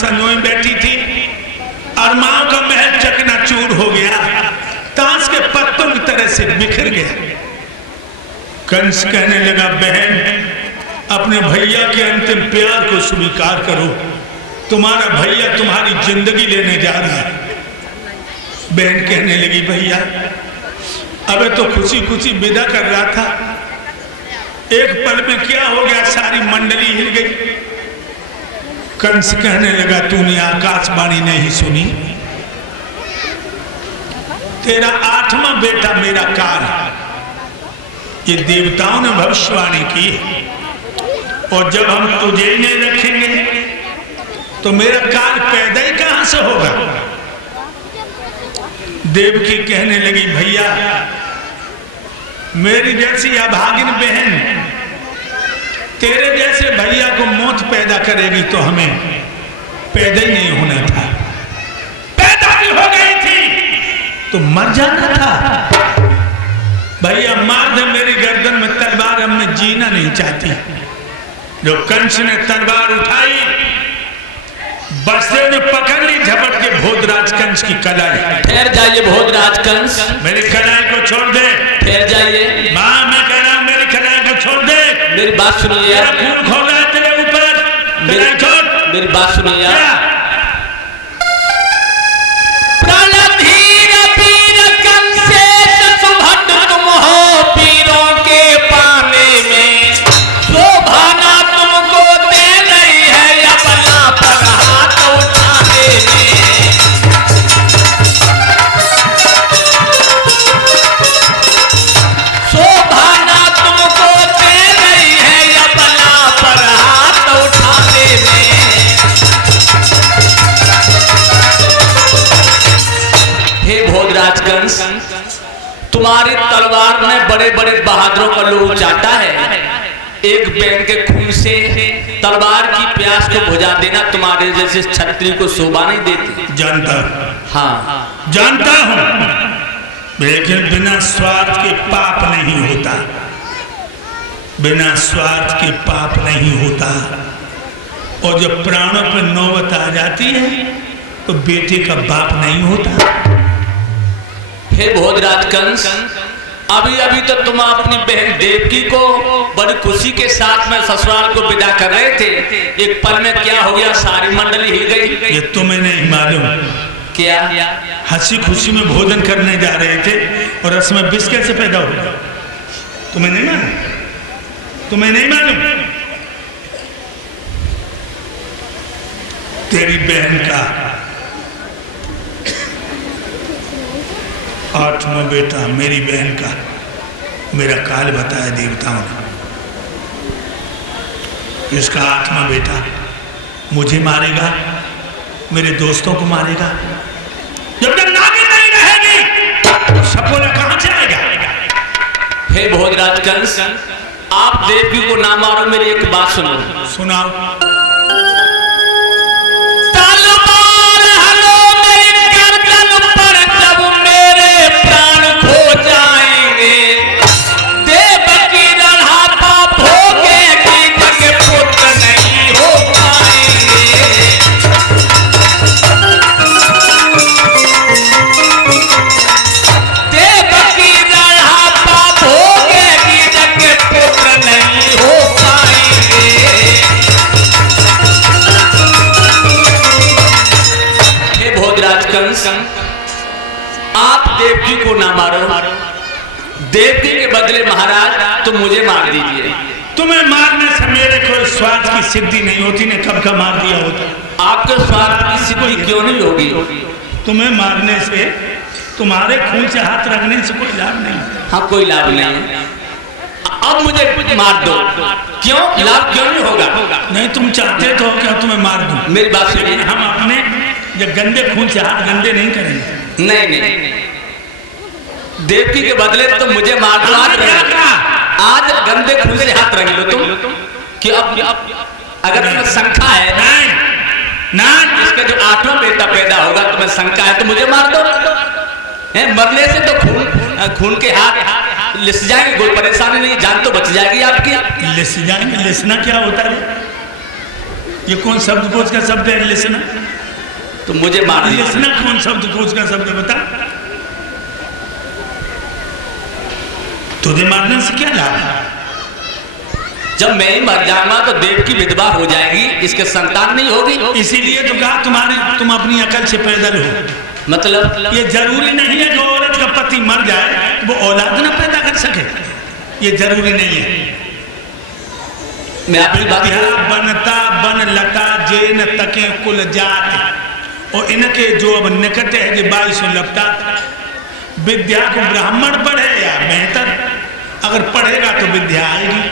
संजोई बैठी थी और मां का महल चकनाचूर हो गया, ताश के पत्तों की तरह से बिखर गया। कंस कहने लगा, बहन अपने भैया के अंतिम प्यार को स्वीकार करो, तुम्हारा भैया तुम्हारी जिंदगी लेने जा रहा है। बहन कहने लगी, भैया अबे तो खुशी खुशी विदा कर रहा था, एक पल में क्या हो गया, सारी मंडली हिल गई। कंस कहने लगा, तूने आकाशवाणी नहीं सुनी? तेरा 8वां बेटा मेरा काल है, ये देवताओं ने भविष्यवाणी की है, और जब हम तुझे नहीं रखेंगे तो मेरा काल पैदा ही कहां से होगा। देवकी कहने लगी, भैया मेरी जैसी अभागिन बहन तेरे जैसे भैया को मौत पैदा करेगी तो हमें पैदा ही नहीं होना था, पैदा भी हो गई थी तो मर जाना था। भैया मार दे मेरी गर्दन में तलवार, अब मैं जीना नहीं चाहती। जो कंस ने तलवार उठाई, बसदेव ने पकड़ ली झपट के भोजराज कंस की कलाई। ठहर जाइए भोजराज कंस, मेरी कलाई को छोड़ दे। ठहर जाइए। मां मैं कह रहा हूं, मेरी कलाई को छोड़ दे। मेरी बात सुनिए, तेरा खून खोल रहा है तेरे ऊपर, कलाई छोड़। मेरी बात सुनिए। तुम्हारी तलवार ने बड़े बड़े बहादुरों का लोग चाहता है, एक बहन के खून से तलवार की प्यास को बुझा देना तुम्हारे जैसे क्षत्रिय को शोभा नहीं देती। जानता, हाँ जानता हूं, लेकिन बिना स्वार्थ के पाप नहीं होता, बिना स्वार्थ के पाप नहीं होता। और जब प्राणों पर नौबत आ जाती है तो बेटे का बाप नहीं होता। हे भोजराज कंस, अभी अभी तो तुम अपनी बहन देवकी को बड़ी खुशी के साथ में ससुराल को विदा कर रहे थे, एक पल में क्या हो गया, सारी मंडली हिल गई। ये तुम्हें नहीं मालूम क्या? हंसी खुशी में भोजन करने जा रहे थे और रस में विष कैसे पैदा हो गया, तुम्हें नहीं मालूम? तुम्हें नहीं मालूम? तेरी बहन का 8वां बेटा मेरी बहन का मेरा काल बताया देवताओं ने, इसका 8वां बेटा मुझे मारेगा, मेरे दोस्तों को मारेगा। जब तक नागिन नहीं रहेगी तो सपोला कहां से आएगा? हे भोजराज कंस, आप देवकी को ना मारो, मेरी एक बात सुनो। सुनाओ। आप देवकी को ना मारो, देवकी के बदले महाराज तुम मुझे मार दीजिए। तुम्हें मारने से मेरे कोई स्वार्थ की सिद्धि नहीं होती ने कब का मार दिया होता। आपके स्वार्थ की सिद्धि क्यों नहीं होगी? तुम्हें मारने से, तुम्हारे खून से हाथ रखने से कोई लाभ नहीं। हाँ कोई लाभ नहीं। अब मुझे मार दो। क्यों? लाभ क्यों नहीं होगा? नहीं तुम चाहते तो क्या तुम्हें मार दूं? मेरी बात सुनिए, हम अपने जब गंदे खून से हाथ गंदे नहीं करेंगे। नहीं, देवकी के बदले तो मुझे मार दो। आज गंदे खून से हाथ रंग लो तुम कि अब अगर तुम्हें शंका है ना इसका जो 8वां बेटा पैदा होगा तुम्हें शंका है तो मुझे मार दो। मरने से तो खून के हाथ लिस जाएंगे, कोई परेशानी नहीं, जान तो बच जाएगी आपकी। लिस जाएंगे? लिसना क्या होता है? ये कौन शब्दकोश का शब्द है लिसना? तो मुझे मार दिया। लिसना कौन शब्दकोश का शब्द है बता? तुझे मारने से क्या लाभ है? जब मैं ही मर जाऊंगा तो देव की विधवा हो जाएगी, इसके संतान नहीं होगी। इसीलिए तो कहा तुम अपनी अकल से पैदल हो। मतलब ये जरूरी नहीं है जो औरत का पति मर जाए वो औलाद ना पैदा कर सके, ये जरूरी नहीं है। मैं अपनी बात बनता बन लता जेन तके कुल जात और इनके जो अब निकट है जो 22 लपटा। विद्या को ब्राह्मण पढ़े या बेहतर, अगर पढ़ेगा तो विद्या आएगी,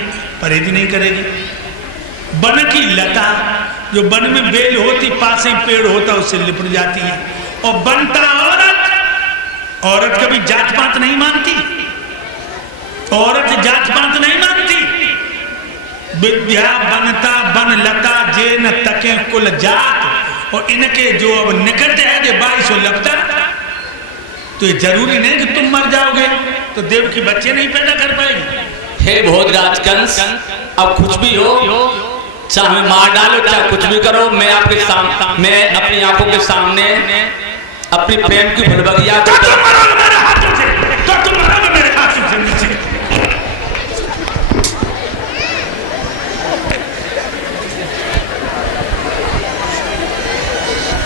परहेज नहीं करेगी। बन की लता, जो वन में बेल होती पास ही पेड़ होता उससे लिपट जाती है। और बनता औरत, औरत कभी जात पात नहीं मानती, औरत जात पात नहीं मानती। विद्या बनता बन लता जेन तके कुल जात और इनके जो अब निकट है जो 22 लगता। तो ये जरूरी नहीं कि तुम मर जाओगे तो देव के बच्चे नहीं पैदा कर पाएगी। हे भोजराज कंस, अब कुछ भी हो, चाहे मार डालो चाहे कुछ भी करो, मैं आपके सामने, मैं अपनी आंखों के सामने अपनी प्रेम की भलबगिया को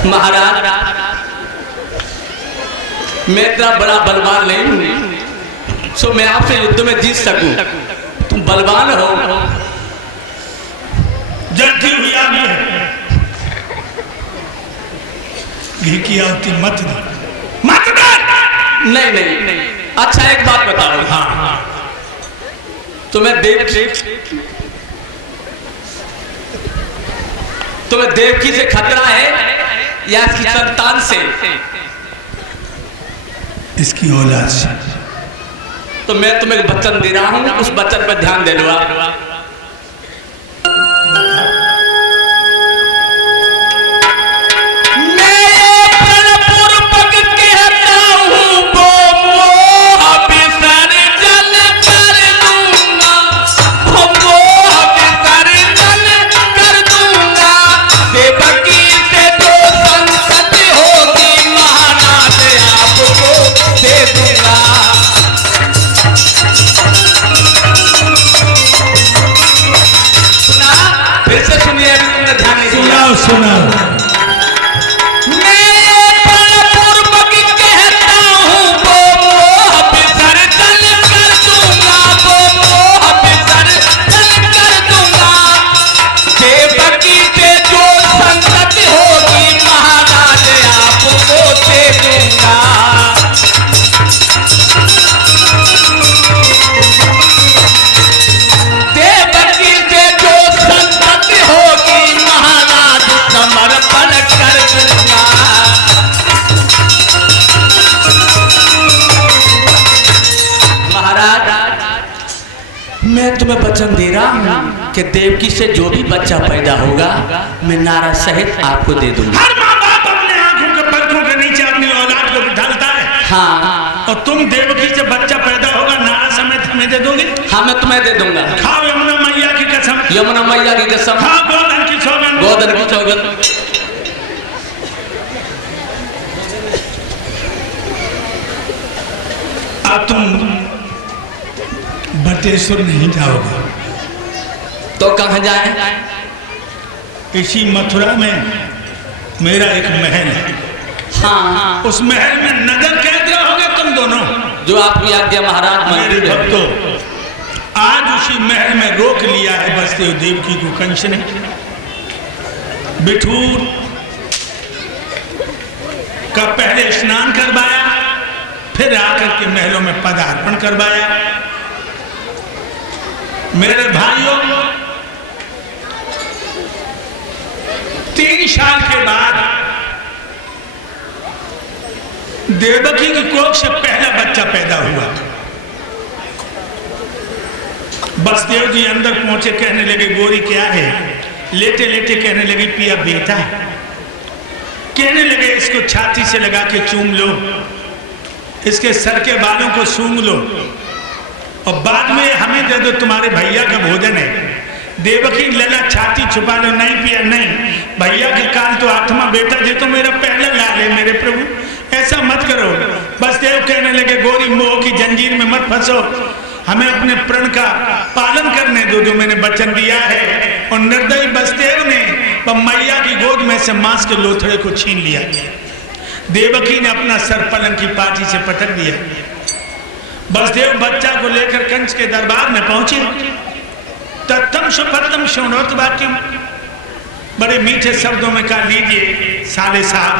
महाराज, मैं इतना बड़ा बलवान नहीं हूं सो मैं आपसे युद्ध में जीत सकूं। तुम बलवान हो। जल्दी हुई आग में घी की आहुति मत दे, मत दे। नहीं नहीं नहीं। अच्छा एक बात बताओ। हाँ तुम्हें देवकी से खतरा है या इसकी संतान से? इसकी औलाद से। तो मैं तुम्हें वचन दे रहा हूं, उस वचन पर ध्यान दे लो आप। सुनाओ। मैं तुम्हें वचन दे रहा हूँ कि देवकी से जो भी बच्चा पैदा होगा मैं नारा सहित आपको दे दूंगा। हर माँ बाप अपने आंखों के पलकों के नीचे अपनी औलाद को बिठाता है। हाँ। और तुम देवकी से बच्चा पैदा होगा नारा समेत हमें दे दोगे? हाँ मैं तुम्हें दे दूंगा। खाओ यमुना मैया की कसम। यमुना मैया की कसम। खाओ गोधन की सौगंध। गोधन की सौगंध। अब तुम बटेश्वर नहीं जाओगे तो कहाँ जाए? इसी मथुरा में मेरा एक महल है। हाँ। उस महल में नजर कैद रहोगे तुम दोनों। जो आपकी आज्ञा महाराज। मेरे भक्तों, आज उसी महल में रोक लिया है बसदेव देवकी को कंस ने। बिठूर का पहले स्नान करवाया, फिर आकर के महलों में पदार्पण करवाया। मेरे भाइयों, 3 साल के बाद देवकी की कोख से पहला बच्चा पैदा हुआ। बसदेव जी अंदर पहुंचे, कहने लगे गोरी क्या है? लेटे लेटे कहने लगे पिया बेटा। कहने लगे इसको छाती से लगा के चूम लो, इसके सर के बालों को सूंघ लो और बाद में हमें दे दो, तुम्हारे भैया का भोजन है। देवकी लला छाती छुपा लो, नहीं पिया नहीं, भैया के काल तो 8वां बेटा जे तो मेरा पहला लाल है मेरे प्रभु, ऐसा मत करो। बसदेव कहने लगे गोरी मोह की जंजीर में मत फंसो, हमें अपने प्रण का पालन करने दो जो मैंने वचन दिया है। और निर्दयी बसदेव ने मैया की गोद में से मांस के लोथड़े को छीन लिया। देवकी ने अपना सर पलंग की पाटी से पटक दिया। बसदेव बच्चा को लेकर कंस के दरबार में पहुंचे। तत्तम सुपत्तम शृणोत वाक्यम, बड़े मीठे शब्दों में कहा लीजिए साले साहब,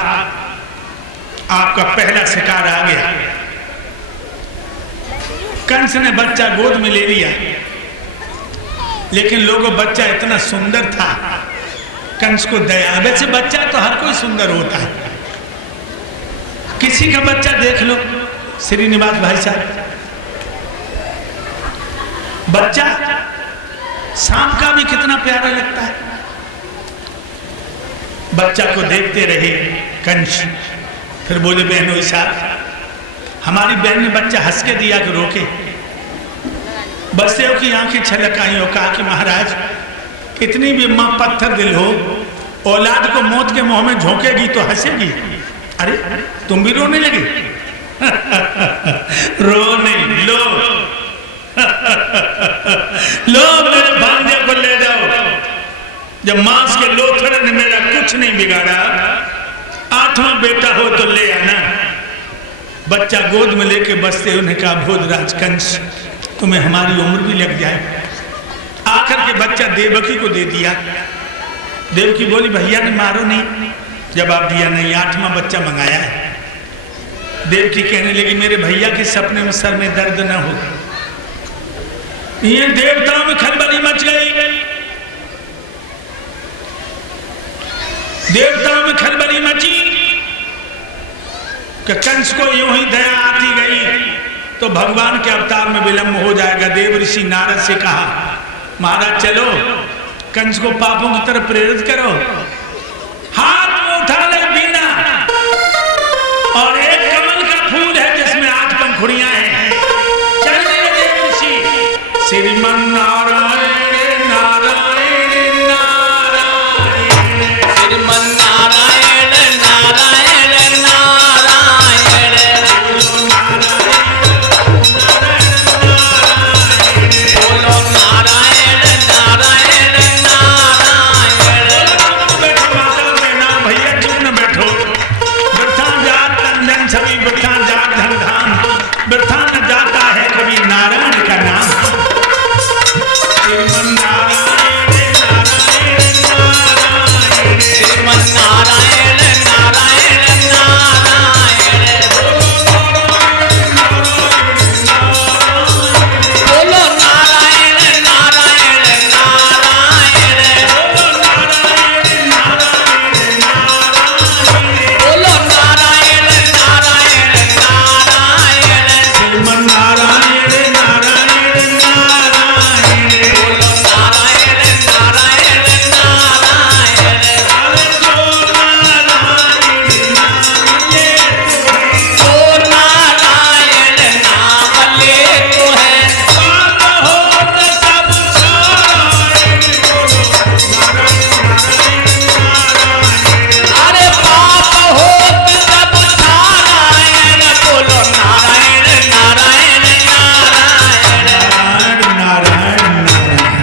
आपका पहला शिकार आ गया। कंस ने बच्चा गोद में ले लिया, लेकिन लोगों बच्चा इतना सुंदर था, कंस को दया। वैसे बच्चा तो हर कोई सुंदर होता है, किसी का बच्चा देख लो श्रीनिवास भाई साहब, बच्चा सांप का भी कितना प्यारा लगता है। बच्चा को देखते रहे कंस, फिर बोले बहनों साहब, हमारी बहन ने बच्चा हंस के दिया कि रोके। बसदेव की आंखें छलक आई और कहा कि महाराज, कितनी भी मां पत्थर दिल हो, औलाद को मौत के मुंह में झोंकेगी तो हंसेगी। अरे तुम भी रोने लगे? रो नहीं, लो लो मेरे भांजे को ले जाओ। जब मांस के लोथड़े ने मेरा कुछ नहीं बिगाड़ा, 8वां बेटा हो तो ले आना। बच्चा गोद में लेके बसते उन्हें कहा भोजराज कंस, तुम्हें हमारी उम्र भी लग जाए। आखिर के बच्चा देवकी को दे दिया। देवकी बोली भैया ने मारो नहीं, जवाब दिया नहीं, 8वां बच्चा मंगाया है। देवकी कहने लगी मेरे भैया के सपने में सर में दर्द न हो। ये देवताओं में खलबली मच गई, देवताओं में खलबली मची कि कंस को यूं ही दया आती गई तो भगवान के अवतार में विलंब हो जाएगा। देव ऋषि नारद से कहा महाराज चलो कंस को पापों की तरफ प्रेरित करो। हाथ में उठा ले बीना, और एक कमल का फूल है जिसमें 8 पंखुड़ियां हैं। चले देव ऋषि, श्रीमन नारायण नारायण नारायण, श्रीमन नारायण नारायण नारायण, बोलो नारायण नारायण नारायण। बैठो माता बहना, भैया चुप न बैठो। वृथा जात तन धन सभी, वृथा जात धन धाम, वृथा न जाता है कभी नारायण का नाम। श्रीमन नारायण नारायण नारायण, श्रीमन नारायण नारायण नारायण, बोलो नारायण नारायण नारायण, बोलो नारायण नारायण नारायण, श्रीमन नारायण नारायण नारायण, बोलो नारायण नारायण नारायण, अरे जो नारायण नाम ले तो नारायण नाम ले तो है, पाप होत सब छाड़े, बोलो नारायण नारायण नारायण। अरे पाप होत सब नारायण, बोलो नारायण नारायण नारायण। नारायण नारायण नारायण।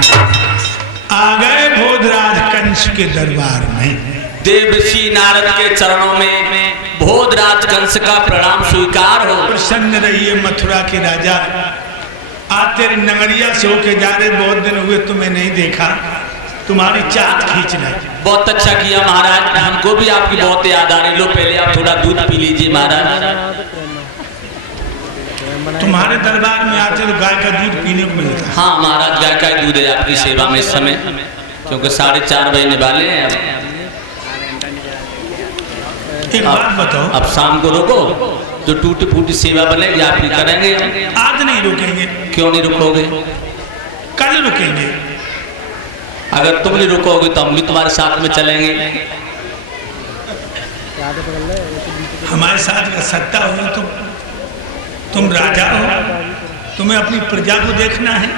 आ गए भोजराज कंस के दरबार में। देवऋषि नारद के चरणों में भोजराज कंस का प्रणाम स्वीकार हो। प्रसन्न रहिए मथुरा के राजा, आज तेरी नगरिया से होके जा रहे, बहुत दिन हुए तुम्हें नहीं देखा, तुम्हारी चाट खींचना। बहुत अच्छा किया महाराज, हमको भी आपकी बहुत याद आ रही। लो पहले आप थोड़ा दूध पी लीजिए महाराज। तुम्हारे दरबार में आते तो गाय का दूध पीने को मिलता। हाँ महाराज, गाय का दूध है आपकी सेवा में इस समय, क्योंकि 4:30 बजने वाले हैं। एक बात बताओ, अब शाम को रुको, जो टूटी फूटी सेवा बनेगी आपकी करेंगे हम। आज नहीं रुकेंगे। क्यों नहीं रुकोगे? कल रुकेंगे। अगर तुम नहीं रुकोगे तो हम भी तुम्हारे साथ में चलेंगे। हमारे साथ का सत्ता हो, तुम राजा हो, तुम्हें अपनी प्रजा को देखना है।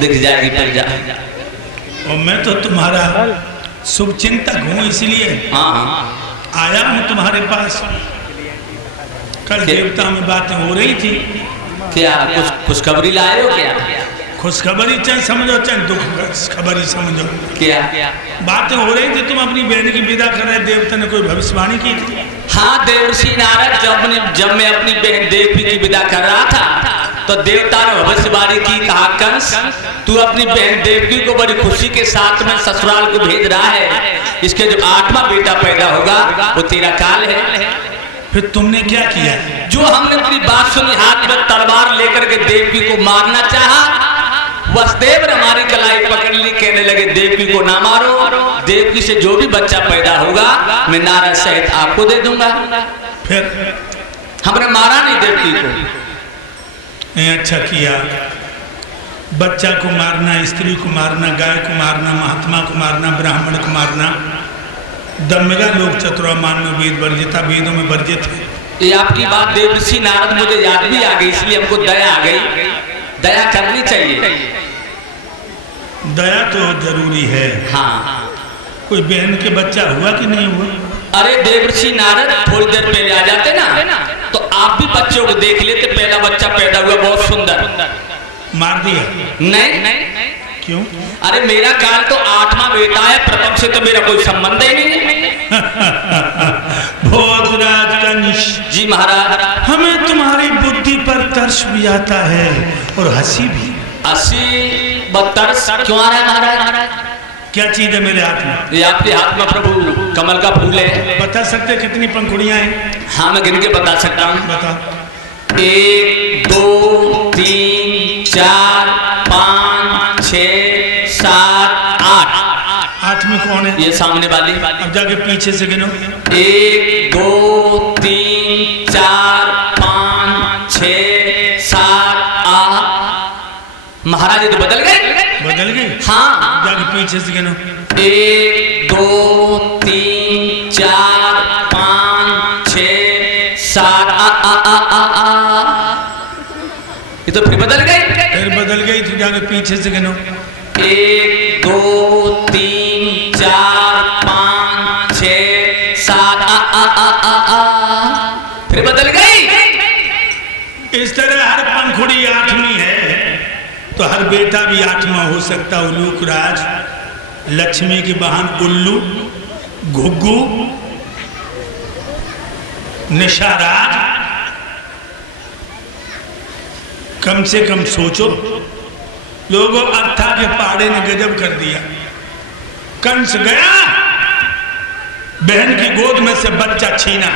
दिख जाएगी पल जा। और मैं तो तुम्हारा शुभ चिंतक हूँ, इसलिए आया हूँ तुम्हारे पास। कल देवता में बातें हो रही थी। क्या कुछ खुशखबरी लाए हो क्या? खुशखबरी चाहे समझो चाहे दुख खबरी समझो, क्या बातें हो रही थी। तुम अपनी बहन की विदा कर रहे, देवता ने कोई भविष्यवाणी की थी? हाँ, देवर्षि नारद जब मैं अपनी बहन देवकी की विदा कर रहा था तो देवता ने भविष्यवाणी की, कहा कंस तू अपनी बहन देवकी को बड़ी खुशी के साथ में ससुराल को भेज रहा है, इसके जो 8वां बेटा पैदा होगा वो तेरा काल है। फिर तुमने क्या किया? जो हमने अपनी बात सुनी, हाथ में तलवार लेकर के देवकी को मारना चाहा, वसुदेव ने हमारी कलाई पकड़ ली, कहने लगे देवकी को ना मारो, देवकी से जो भी बच्चा पैदा होगा मैं नारद सहित आपको दे दूंगा। फिर हमने मारा नहीं देवकी को। नहीं, अच्छा किया। बच्चा को मारना, स्त्री को मारना, गाय को मारना, महात्मा को मारना, ब्राह्मण को मारना, दम्मेगा लोग चतुर्मान में वेद वर्जिता, वेदों में वर्जित है। ये आपकी बात देवर्षि नारद मुझे याद भी आ गई, इसलिए हमको दया आ गई। दया करनी चाहिए। दया तो जरूरी है। हाँ। कोई बहन के बच्चा हुआ कि नहीं हुआ? अरे देवर्षि नारद थोड़ी देर पहले आ जाते ना तो आप भी बच्चों को देख लेते, पहला बच्चा पैदा हुआ बहुत सुंदर। मार दिया? नहीं। क्यों? अरे मेरा काल तो 8वां बेटा है, प्रथम से तो मेरा कोई संबंध ही नहीं है। भोजराज कंस जी महाराज, हमें तुम्हारी बुद्धि पर तरस भी आता है और हंसी भी। हंसी तरस क्यों आ रहा है महाराज? क्या चीज है मेरे हाथ में? ये आपके हाथ में प्रभु कमल का फूल है। बता सकते कितनी पंखुड़ियां हैं? हाँ, मैं गिन के बता सकता हूँ। बता। 1 2 3 4 5 6 7 8। आठवीं कौन है? ये सामने वाली। अब जाके पीछे से गिनो। 1 2 3 4 5 6 7 8। महाराज ये तो बदल गए। बदल गई? हाँ। जाके पीछे से गिनो। 1 2 3 4 5 6 7 ये तो फिर बदल गई। फिर बदल गई तो जाके पीछे से गिनो। 1 2 3 4 5 6 7 फिर बदल गई। इस तरह हर पंखुड़ी 8वीं है तो हर बेटा भी 8वां हो सकता। उल्लूक राज, लक्ष्मी की बहन उल्लू, घुग्गू, निशाराज। कम से कम सोचो, लोगों अर्था के पाड़े ने गजब कर दिया। कंस गया, बहन की गोद में से बच्चा छीना,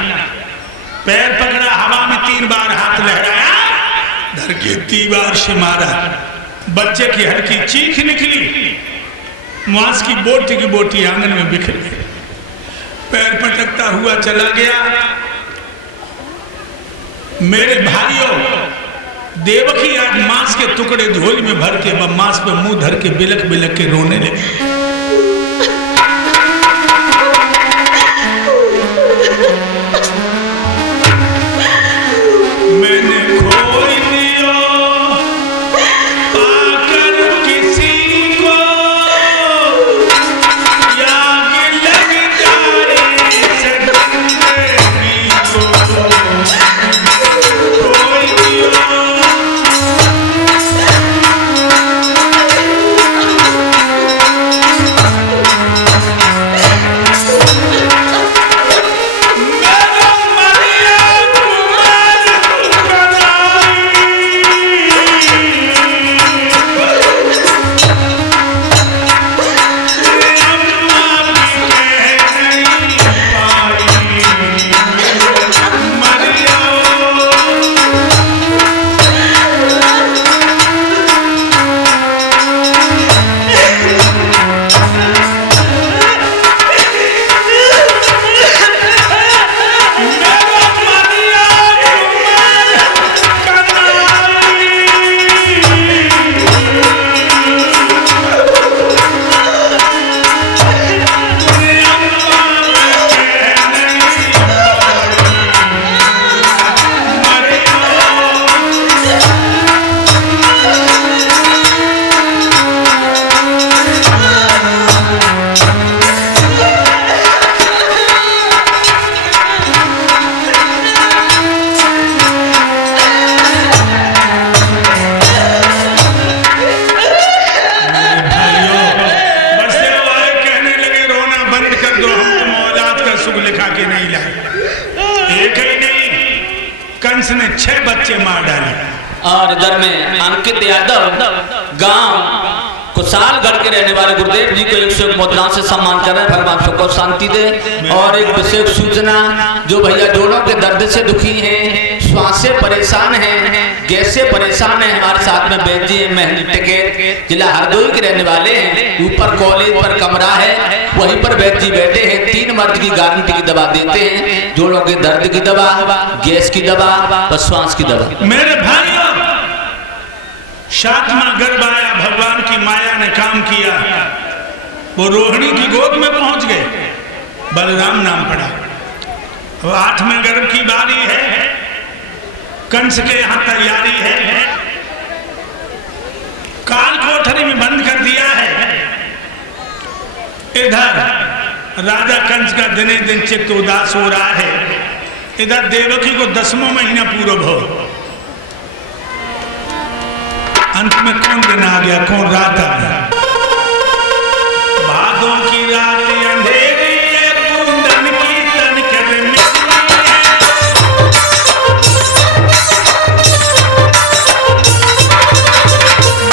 पैर पकड़ा, हवा में 3 बार हाथ लहराया, धर के 3 बार से मारा। बच्चे की हल्की चीख निकली, मांस की बोटी आंगन में बिखर गई। पैर पटकता हुआ चला गया। मेरे भाइयों, देवकी आज मांस के टुकड़े झोली में भर के मांस पे मुंह धर के बिलक बिलक के रोने लगे। मैंने खोई दियो पाकर किसी को, याद लग जाए जिंदगी को। खोई दियो सुख लिखा के नहीं लाई। एक ही नहीं, कंस ने 6 बच्चे मार डाले। और इधर में अंकित यादव गांव कुशालगढ़ के रहने वाले गुरुदेव जी को 101 मुद्राओं से सम्मान कर रहे हैं। भगवान सुख और शांति दे। और एक विशेष सूचना, जो भैया जोड़ों के दर्द से दुखी हैं, श्वास से परेशान हैं, गैस से परेशान हैं, हमारे साथ में बैठ जी महल टिकट जिला हरदोई के रहने वाले हैं। ऊपर कॉलेज पर कमरा है, वहीं पर बैठ जी बैठे हैं। 3 मर्ज की गारंटी की दवा देते हैं, जोड़ों के दर्द की दवा, गैस की दवा, श्वास की दवा। मेरे भाइयों, 7वां गर्भ आया, भगवान की माया ने काम किया, वो रोहिणी की गोद में पहुंच गए, बलराम नाम पड़ा। अब 8वें गर्भ की बारी है, कंस के यहां तैयारी है, काल कोठरी में बंद कर दिया है। इधर राजा कंस का दिने दिन चित्त उदास हो रहा है। इधर देवकी को 10वां महीना पूरा हो, अंत में कौन दिन आ गया, कौन रात आ गया। भादों की रात अंधेरी है, कुंदन की तनकर मिटनी है।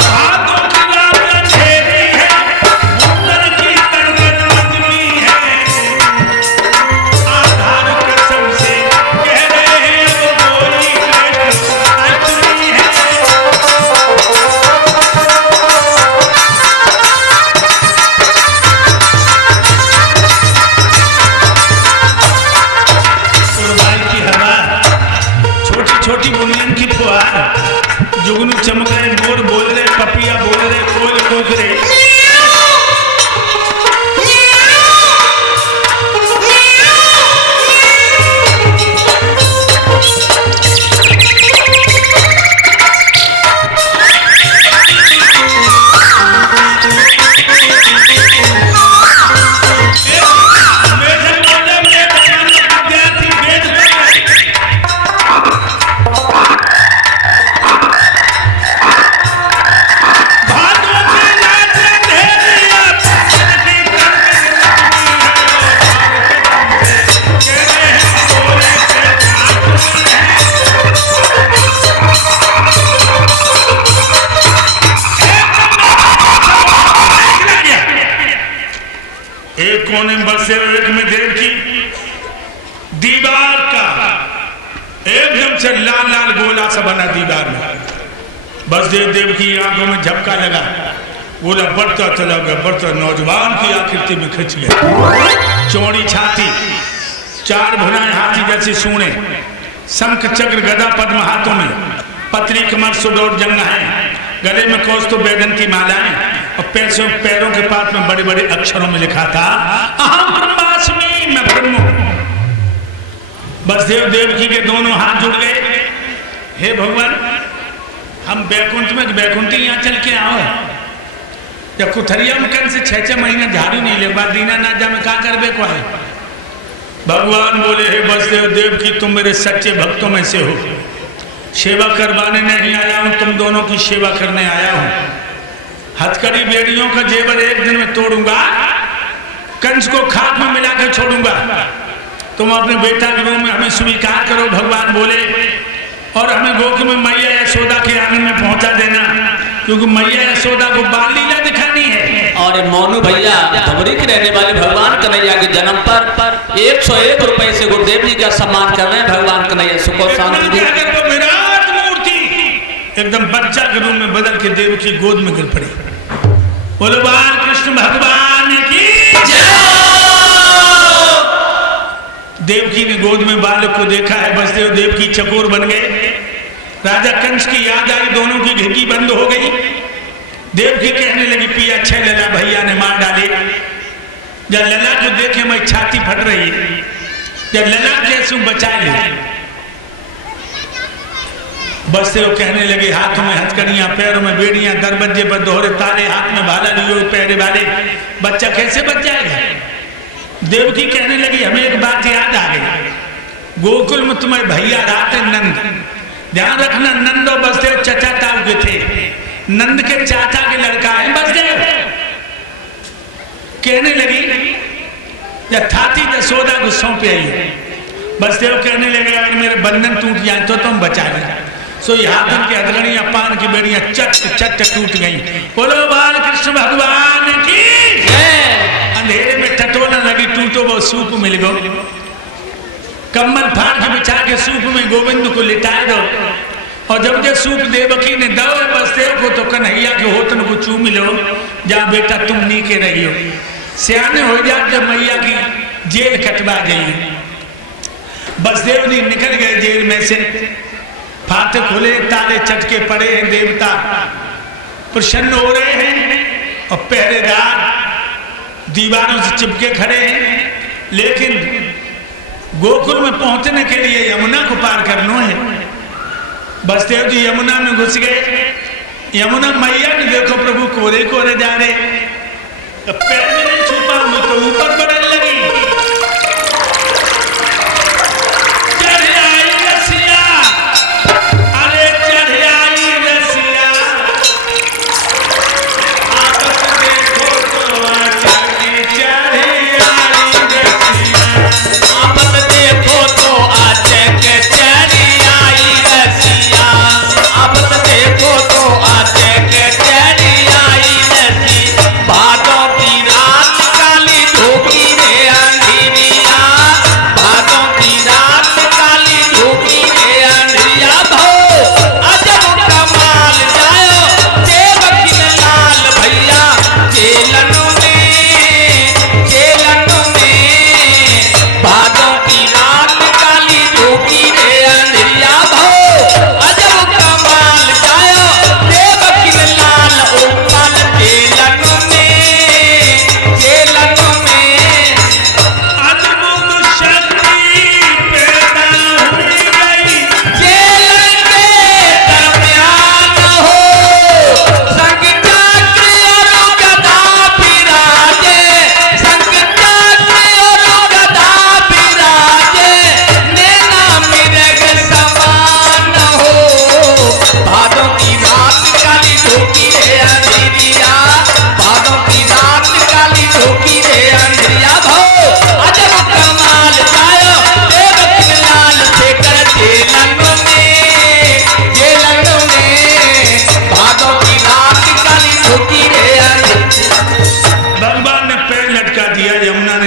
भादों की रात अंधेरी है, कुंदन की तनकर मिटनी है। आधार कसम से कह रहे हैं, वो बोली कृष्ण है। छोटी बुनियन की फुहार, जुगनू चमक रहे, मोर बोल रहे, पपिया बोल रहे, कोयल कूक रहे। कोने में बसे एक में देव की दीवार का एकदम से लाल लाल गोला सा बना दीवार में। बस देव की आंखों में झपका लगा, गोला बढ़ता चला गया, बढ़ता नौजवान की आकृति में खिंच गया। चौड़ी छाती, 4 भुजाएं हाथी जैसी सूंडें, शंख चक्र गदा पद्म हाथों में, पतली कमर सुडोर जंगा है, गले में कौस्तुभ वेदंती मालाएं और पैरों के पास में बड़े बड़े अक्षरों में लिखा था, अहम ब्रह्मास्मि, मैं ब्रह्म हूं। बस देवकी के दोनों हाथ जुड़ गए। हे भगवान, हम बैकुंठ में, बैकुंठी यहाँ चल के आओ। जब कुथरिया में कल से 6 महीने झाड़ू नहीं लगवा, दीना ना जा में कहा करबे को है। भगवान बोले, हे बसदेव देवकी, तुम मेरे सच्चे भक्तों में से हो, सेवा करवाने नहीं आया हूं, तुम दोनों की सेवा करने आया हूं। हथकड़ी बेड़ियों का जेवर एक दिन में तोड़ूंगा, कंस को खाक में मिलाकर छोड़ूंगा। तुम अपने बेटा के रूप में हमें स्वीकार करो, भगवान बोले, और हमें गोकुल में मैया यशोदा के आंगन में पहुंचा देना, क्योंकि मैया यशोदा को बाल लीला दिखानी है। और मोनू भैया धमरी के रहने वाले भगवान कन्हैया के जन्म पर 101 रुपए से गुरुदेव जी का सम्मान कर रहे हैं। भगवान कन्हैया सुख और शांति दे। विराट मूर्ति एकदम बच्चा के रूप में बदल के देव की गोद में गिर पड़ी। बोलो बाल कृष्ण भगवान की जय। देवकी ने गोद में बालक को देखा है, बसदेव देवकी चकोर बन गए। राजा कंस की याद आई, दोनों की घिघी बंद हो गई। देवकी कहने लगी, पिया 6 लला भैया ने मार डाले। जब लला को देखे मैं छाती फट रही है, जब लला कैसे बचा ले। बसदेव कहने लगे, हाथों में हथकड़ियां, पैरों में बेड़ियां, दरवाजे पर दोहरे ताले, हाथ में भाला लिए पैरे वाले, बच्चा कैसे बच जाएगा। देवकी कहने लगी, हमें एक बात याद आ गई, गोकुल में तुम्हारे भैया रहते नंद, ध्यान रखना, नंद और बसदेव चचा ताऊ के थे। नंद के चाचा के लड़का है बसदेव। कहने लगी, जब थाती यशोदा को सौंपे आई है, बसदेव कहने लगे अगर मेरे बंधन टूट जाए तो तुम बचा गए। सो हाथन की हथकड़ियां पान की बेड़ियां चट चट टूट गई। बोलो बाल कृष्ण भगवान की। अंधेरे में टटोला लगी, टूटो वो सूप मिल गो। कम्बल फाड़ के बिछा के सूप में गोविंद को लिटाए दो। और जब जब सूप देवकी ने दो बसदेव को तो कन्हैया के होतन को चूम लो, जा बेटा तुम नीके रही हो, सियाने हो जा जब मैया की जेल कटवा जाइए। बसदेव जी निकल गए जेल में से, फाटे खुले, ताले चटके पड़े हैं, देवता प्रसन्न हो रहे हैं और पहरेदार दीवारों से चिपके खड़े हैं। लेकिन गोकुल में पहुंचने के लिए यमुना को पार करना है। बसदेव जी यमुना में घुस गए। यमुना मैया ने देखो प्रभु कोरे कोरे जा रहे, तो पैर में नहीं छुपा हूं तो ऊपर बढ़ने लगी।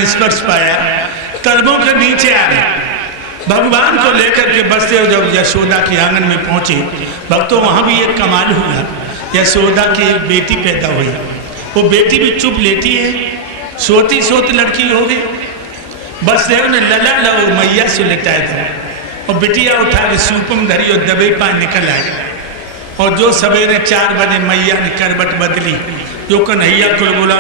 स्पर्श पाया, तलबों के नीचे आ गए। भगवान को लेकर के बसदेव जब यशोदा के आंगन में पहुंचे, भक्तों वहां भी एक कमाल हुआ। यशोदा की एक बेटी पैदा हुई। वो बेटी भी चुप लेटी है, सोती सोती लड़की हो गई। बसदेव ने लला लो मैया से लिटाया था और बिटिया उठा के सूपम धरी और दबे पाए निकल आई। और जो सवेरे 4 बजे मैया ने करवट बदली, जो कन्हैया को बोला